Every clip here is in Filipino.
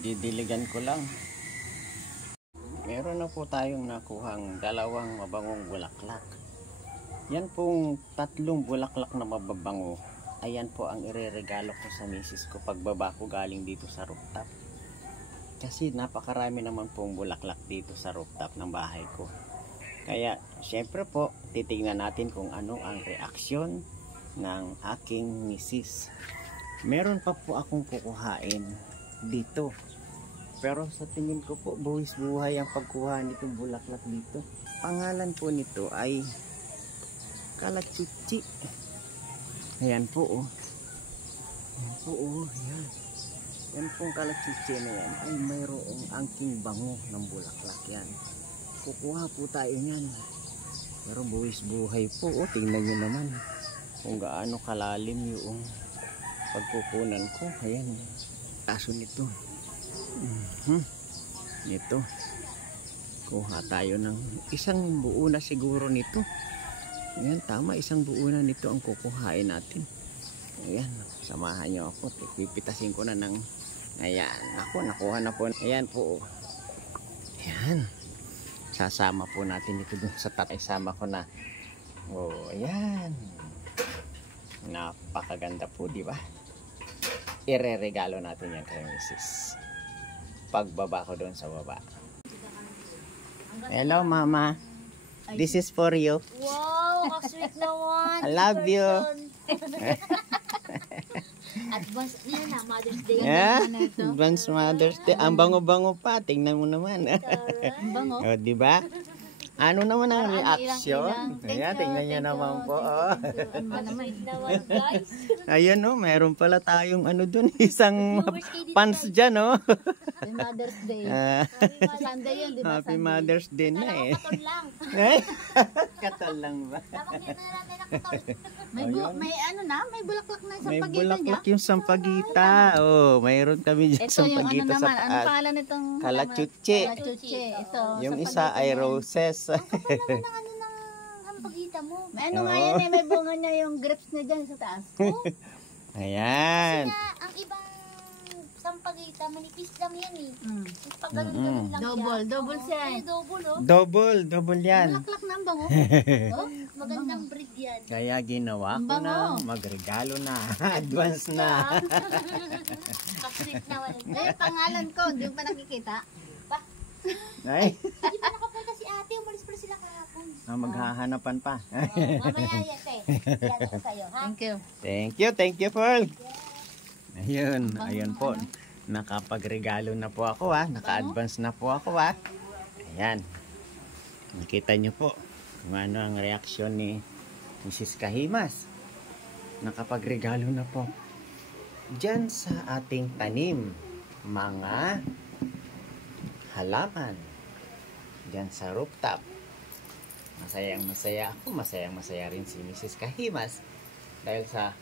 Didiligan ko lang. Meron na po tayong nakuhang dalawang mabangong bulaklak. Yan pong tatlong bulaklak na mababango. Ayan po ang ireregalo ko sa misis ko pagbaba ko galing dito sa rooftop. Kasi napakarami naman pong bulaklak dito sa rooftop ng bahay ko. Kaya syempre po titingnan natin kung ano ang reaksyon ng aking misis. Meron pa po akong kukuhain dito. Pero sa tingin ko po buwis buhay ang pagkuha nitong bulaklak dito. Pangalan po nito ay kalachuchi. Ayan po oh. Ayan po oh. Ayan. Yan pong kalachuchi na yan ay mayroong angking bango ng bulaklak yan. Kukuha po tayo yan. Pero buwis buhay po oh. Tingnan nyo naman kung gaano kalalim yung pagkukunan ko. Ayan. Kaso nito. Ito. Kuha tayo ng isang buo na siguro nito. Ayan, tama. Isang buo na nito ang kukuhain natin. Ayan. Samahan nyo ako. Pipitasin ko na ng ayan. Ako, nakuha na po. Ayan po. Ayan. Sasama po natin ito dun sa tatay. Sama ko na. Oh, ayan. Napakaganda po, di ba? Ireregalo natin yan kay misis. Pagbaba ko doon sa baba. Hello, mama. This is for you. Wow, ka-sweet naman. I love you. Advance niya na, Mother's Day. Yeah, Advance Mother's Day. Ang bango-bango pa. Tingnan mo naman. Ang bango. O, diba? Ano naman ang reaction? Ayan, tingnan nyo naman po. Oh. Sweet naman, guys. Ayan o, meron pala tayong ano dun. Isang pants dyan o. Happy Mother's Day. Sunday yun, di ba? Happy Mother's Day na eh. Katol lang. Katol lang ba? Tapos yun na natin ang katol. May ano na, may bulaklak na sa May pagitan niya. bulaklak yung sampagita. Oh, mayroon kami dyan Ito yung ano sampagita sa naman, ano taas. pangalan nitong? Kalachuchi. Kalachuchi. Ito. Yung isa ay roses. Kapal naman ng ano ng hampagita mo. May ano nga Oo. yan eh, may bunga niya yung grapes na dyan sa taas. Oh, Ayan. Ang ibang sampagita, manipis lang yan eh. mm. Pag ganun-ganun lang Double siya eh. Ay, double oh. Double yan. Bulaklak na ang bango. Oh, Magandang breed yan. Kaya ginawa ko Ang bango. na, magregalo na, advance na. Ka-sweet na wala. Ay, pangalan ko, hindi mo pa nakikita. Ay, Hindi pa nakapunta si ate, umalis pa sila kahapon. maghahanapan pa. Mamaya yan eh. Yan ako sa'yo, ha? Thank you. Thank you, Pearl. Ayun po. Nakapagregalo na po ako ha. Naka-advance na po ako ha. Ayan. Nakita nyo po kung ano ang reaksyon ni Mrs. Kahimas. Nakapagregalo na po. Diyan sa ating tanim, mga halaman. Diyan sa rooftop. Masayang masaya ako. Masayang masaya rin si Mrs. Kahimas. Dahil sa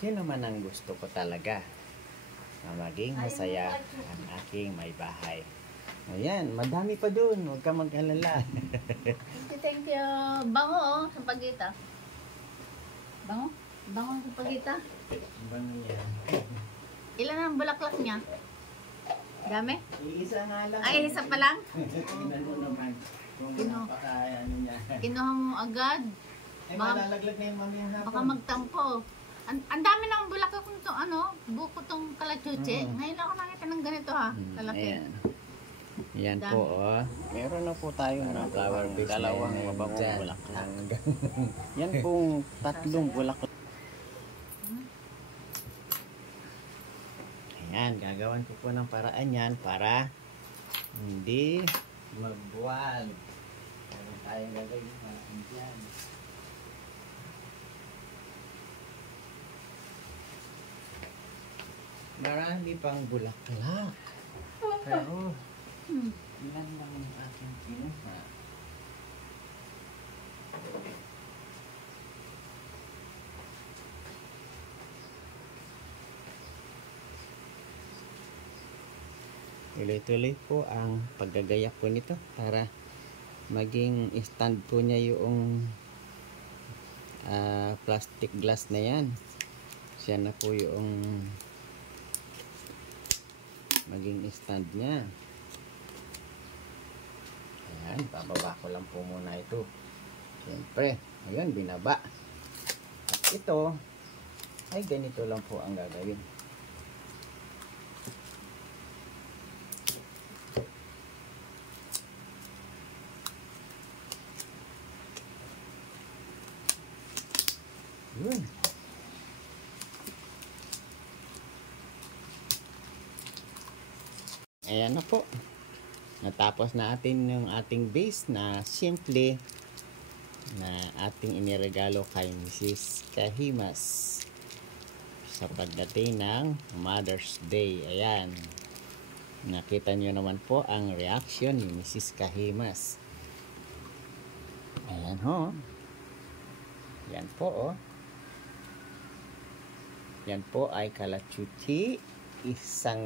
yun naman ang gusto ko talaga. Na maging masaya ang aking may bahay. Ayan, madami pa dun. Huwag ka mag-alala. Thank you. Bango oh, sa pagita. Bango? Bango sa pagita. Bango yan. Ilan ang bulaklak niya? Dami? Isa nga lang. Ay, isa pa lang? Tingnan mo naman. Kung napaka-ano niya. Kinuha mo agad. Ay, malalaglag na yung mamaya hapon. Baka magtampo. Ang dami ng bulaklak nito, ano, buko tong kalachuchi. Ngayon ako nakita ng ganito ha, kalaki. Ayan. Yan po, oh. Meron na po tayong dalawang mabangong bulaklak. Yan pong tatlong bulaklak. Ayan, gagawan ko po ng paraan yan para hindi magbuwal. Meron tayong gagawin ng paraan dyan. Marami pang bulaklak. Pero, ilan lang yung aking kinuha. Tuloy-tuloy po ang paggagayak po nito para maging stand po niya yung plastic glass na yan. Siya na po yung maging stand niya. Ayan, bababa ko lang po muna ito. Siyempre, ayun, binaba. At ito, ay ganito lang po ang gagawin. Yun. Ayan na po. Natapos na atin yung ating base na simple na ating iniregalo kay Mrs. Kahimas sa pagdating ng Mother's Day. Ayan. Nakita nyo naman po ang reaction ni Mrs. Kahimas. Ayan ho. Yan po oh. Yan po ay kalachuti, isang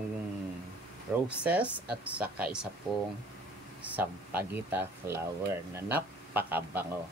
roses at saka isa pong sampagita flower na napakabango.